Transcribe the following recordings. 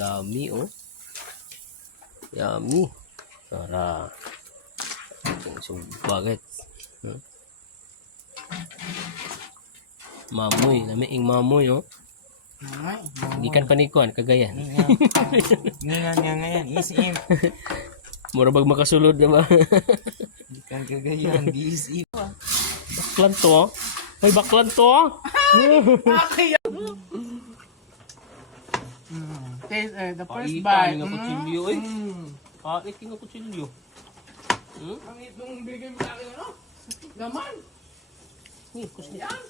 yummy oh. Yummy. Tara. Ating subaget. Mamoy, lamiing mamoy oh. Gikan panikuan kagayan. Ngayon, isip. Mura bag makasulod na ba? Gikan kagayan, isip. Baklan to oh. Hoy, baklan to oh. Taste the first Paitan bite. nga kutsilyo eh. Paitin nga kutsilyo. Ang itong bigay mo sa akin, ano? Gaman. Yan.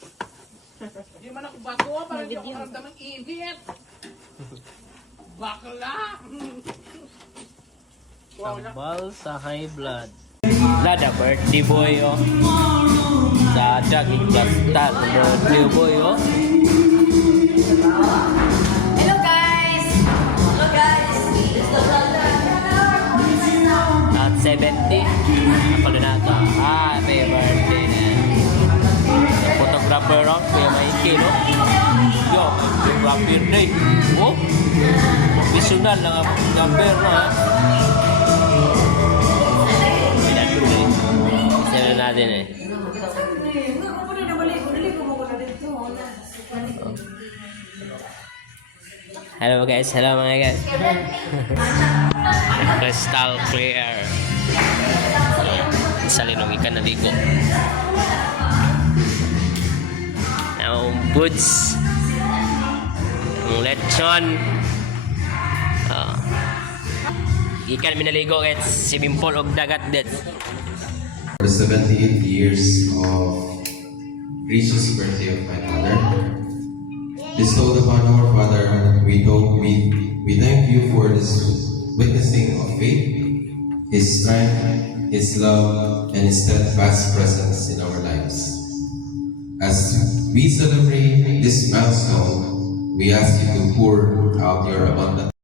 Di man ako bato, parang di ako karamdam ng init. Bakla. Tambal sa high blood. Lada, birthday boy oh. Dada, giglastan. Birthday boy oh. Hello guys! Hello guys! At 70. Ako na ito. Happy birthday na. Photographer oh. Kuya Mikey no. Yo, happy birthday. Oh. Professional lang ang photographer no ha. Isa na natin eh. Hello guys, hello mga guys. Crystal clear. Isa linong ikan na ligo. Ang boots. Ang lechon. Ikan minaligo guys. Swimming pool og dagat din. For the 78 years of gracious birthday of my mother, bestowed upon our Father, we thank you for this witnessing of faith, His strength, His love, and His steadfast presence in our lives. As we celebrate this milestone, we ask you to pour out your abundant